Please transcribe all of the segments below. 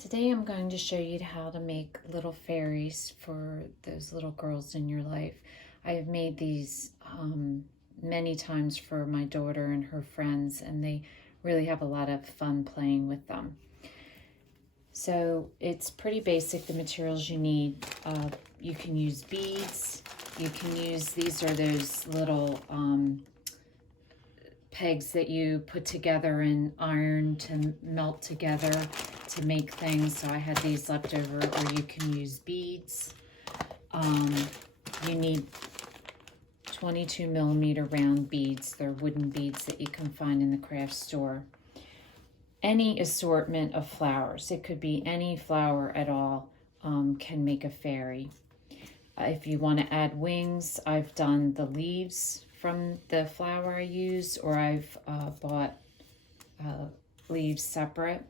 Today I'm going to show you how to make little fairies for those little girls in your life. I have made these many times for my daughter and her friends, and they really have a lot of fun playing with them. So it's pretty basic, the materials you need. You can use beads. You can use, these are those little pegs that you put together and iron to melt together to make things. So I had these left over, or you can use beads. You need 22 millimeter round beads. They're wooden beads that you can find in the craft store. Any assortment of flowers, it could be any flower at all, can make a fairy. If you want to add wings, I've done the leaves from the flower I use, or I've bought leaves separate.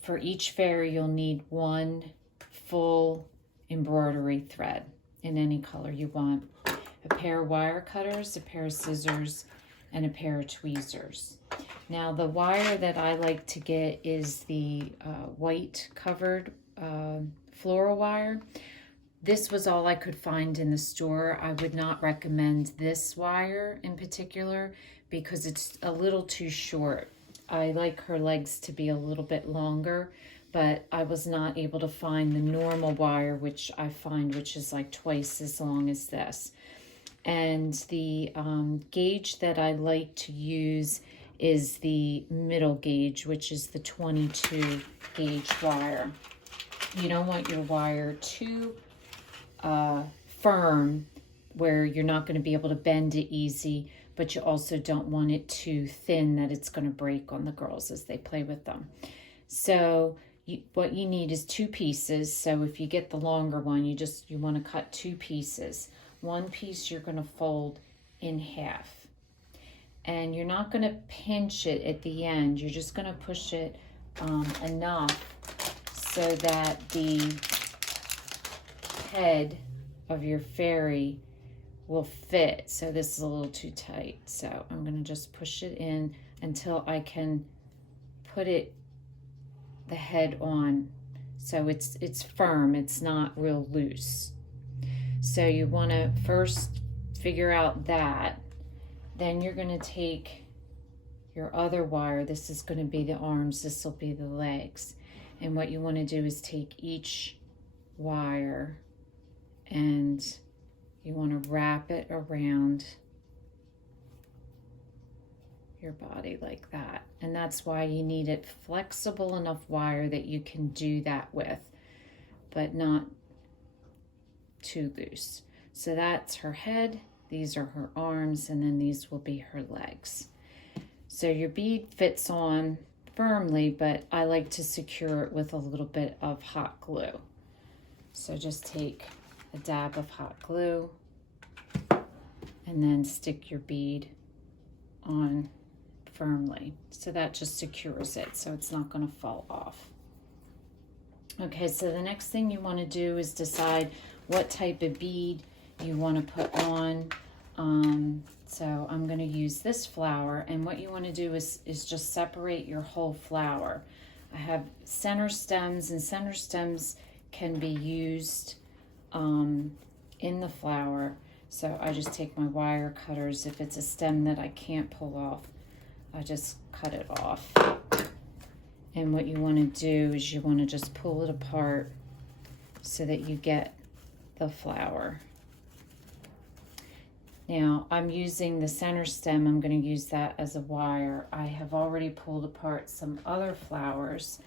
For each fairy, you'll need one full embroidery thread in any color you want, a pair of wire cutters, a pair of scissors, and a pair of tweezers. Now, the wire that I like to get is the white covered floral wire. This was all I could find in the store. I would not recommend this wire in particular because it's a little too short. I like her legs to be a little bit longer, but I was not able to find the normal wire, which I find, which is like twice as long as this. And the gauge that I like to use is the middle gauge, which is the 22 gauge wire. You don't want your wire too firm where you're not going to be able to bend it easy, but you also don't want it too thin that it's going to break on the girls as they play with them. So what you need is two pieces. So if you get the longer one, you want to cut two pieces. One piece you're going to fold in half, and you're not going to pinch it at the end. You're just going to push it enough so that the head of your fairy will fit. So this is a little too tight, so I'm going to just push it in until I can put the head on, so it's firm, it's not real loose. So you want to first figure out that. Then you're going to take your other wire. This is going to be the arms, this will be the legs, and what you want to do is take each wire and you want to wrap it around your body like that. And that's why you need it flexible enough wire that you can do that with, but not too loose. So that's her head, these are her arms, and then these will be her legs. So your bead fits on firmly, but I like to secure it with a little bit of hot glue. So just take a dab of hot glue and then stick your bead on firmly. So that just secures it, so it's not going to fall off. Okay, so the next thing you want to do is decide what type of bead you want to put on. So I'm going to use this flower, and what you want to do is just separate your whole flower. I have center stems, and center stems can be used in the flower. So I just take my wire cutters. If it's a stem that I can't pull off, I just cut it off. And what you want to do is you want to just pull it apart so that you get the flower. Now I'm using the center stem. I'm going to use that as a wire. I have already pulled apart some other flowers.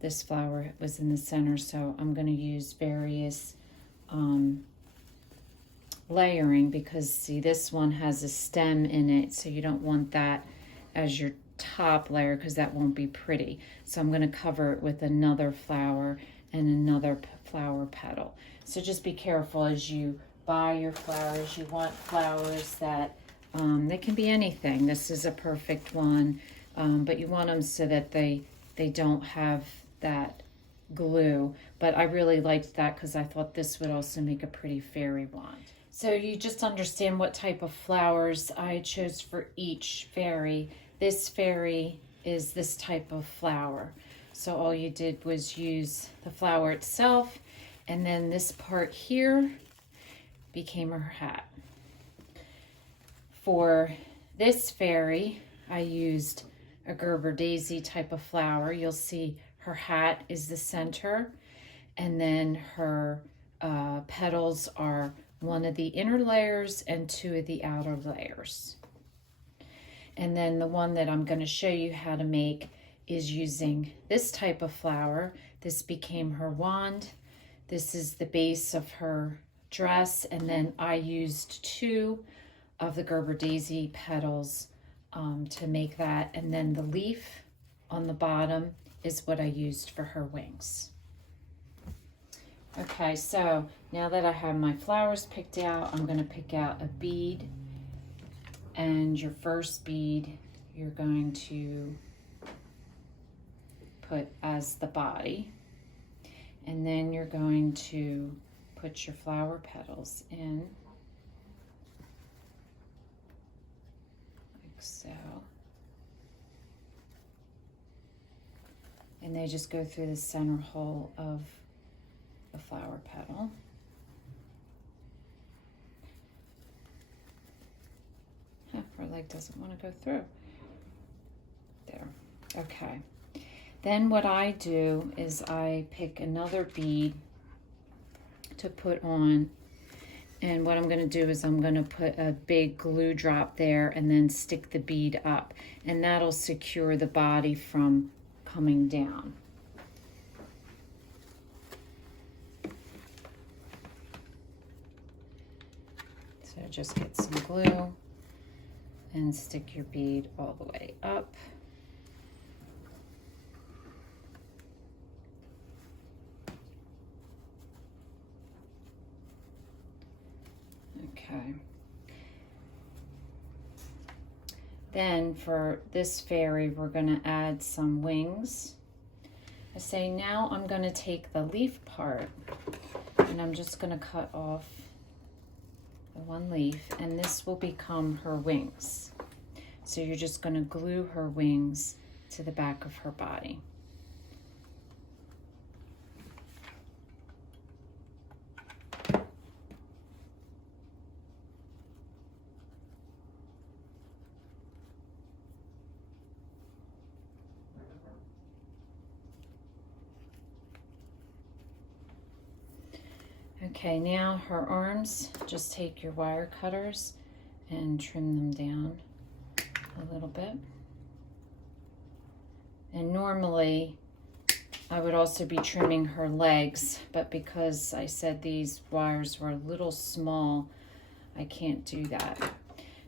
This flower was in the center, so I'm going to use various layering, because see, this one has a stem in it, so you don't want that as your top layer because that won't be pretty. So I'm going to cover it with another flower and another flower petal. So just be careful as you buy your flowers. You want flowers that they can be anything. This is a perfect one, but you want them so that they don't have that glue. But I really liked that because I thought this would also make a pretty fairy wand. So you just understand what type of flowers I chose for each fairy. This fairy is this type of flower. So all you did was use the flower itself, and then this part here became her hat. For this fairy, I used a Gerber daisy type of flower. You'll see her hat is the center, and then her petals are one of the inner layers and two of the outer layers. And then the one that I'm going to show you how to make is using this type of flower. This became her wand. This is the base of her dress, and then I used two of the Gerber daisy petals to make that, and then the leaf on the bottom is what I used for her wings. Okay, so now that I have my flowers picked out, I'm going to pick out a bead, and your first bead you're going to put as the body, and then you're going to put your flower petals in, like so. And they just go through the center hole of the flower petal. Her leg doesn't want to go through. There. Okay. Then what I do is I pick another bead to put on, and what I'm going to do is I'm going to put a big glue drop there and then stick the bead up, and that'll secure the body from coming down. So just get some glue and stick your bead all the way up. Okay. Then for this fairy, we're going to add some wings. I say now I'm going to take the leaf part, and I'm just going to cut off the one leaf, and this will become her wings. So you're just going to glue her wings to the back of her body. Okay, now her arms, just take your wire cutters and trim them down a little bit. And normally I would also be trimming her legs, but because I said these wires were a little small, I can't do that.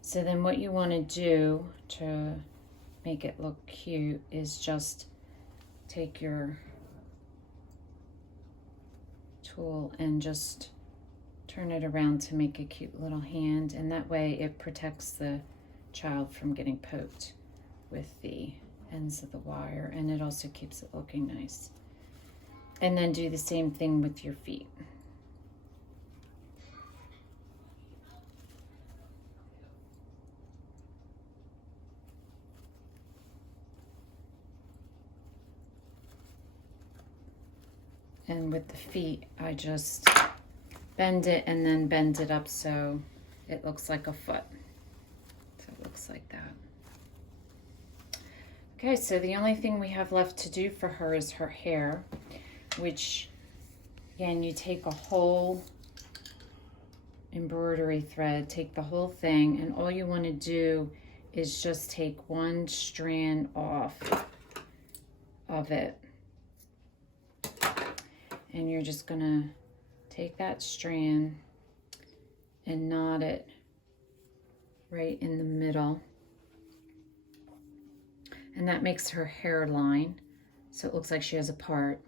So then what you want to do to make it look cute is just take your tool and just turn it around to make a cute little hand, and that way it protects the child from getting poked with the ends of the wire, and it also keeps it looking nice. And then do the same thing with your feet. And with the feet, I just bend it and then bend it up so it looks like a foot. So it looks like that. Okay, so the only thing we have left to do for her is her hair, which, again, you take a whole embroidery thread, take the whole thing, and all you want to do is just take one strand off of it. And you're just going to take that strand and knot it right in the middle. And that makes her hairline, so it looks like she has a part.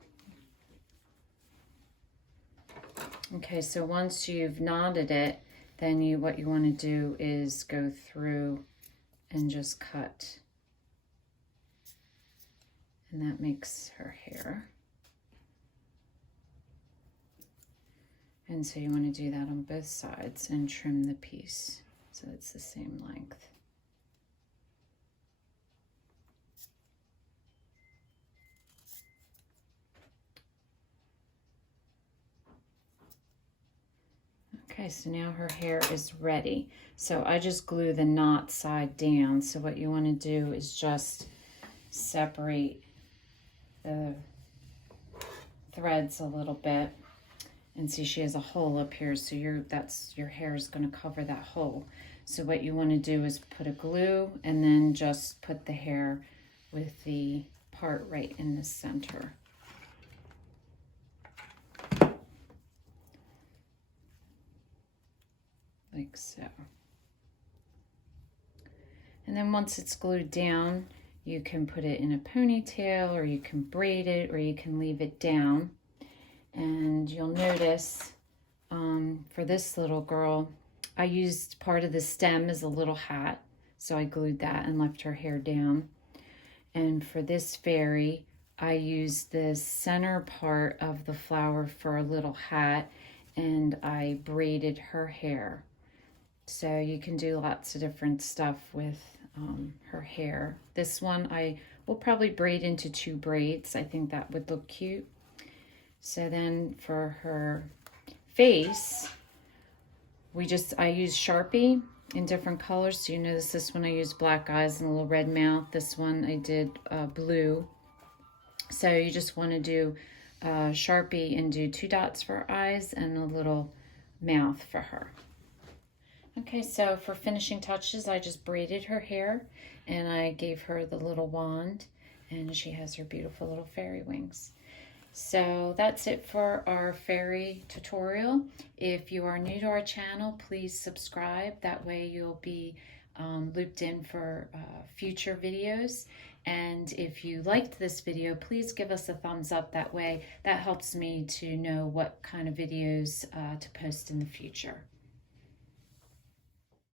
Okay, so once you've knotted it, then what you want to do is go through and just cut. And that makes her hair. And so you want to do that on both sides and trim the piece so it's the same length. Okay, so now her hair is ready. So I just glue the knot side down. So what you want to do is just separate the threads a little bit. And see, she has a hole up here, so your hair is going to cover that hole. So what you want to do is put a glue and then just put the hair with the part right in the center. Like so. And then once it's glued down, you can put it in a ponytail, or you can braid it, or you can leave it down. And you'll notice for this little girl, I used part of the stem as a little hat. So I glued that and left her hair down. And for this fairy, I used the center part of the flower for a little hat, and I braided her hair. So you can do lots of different stuff with her hair. This one I will probably braid into 2 braids. I think that would look cute. So then for her face, I use Sharpie in different colors. So you notice this one I used black eyes and a little red mouth. This one I did blue. So you just want to do Sharpie and do 2 dots for her eyes and a little mouth for her. Okay, so for finishing touches, I just braided her hair and I gave her the little wand, and she has her beautiful little fairy wings. So that's it for our fairy tutorial. If you are new to our channel, please subscribe. That way you'll be looped in for future videos. And if you liked this video, please give us a thumbs up. That way that helps me to know what kind of videos to post in the future.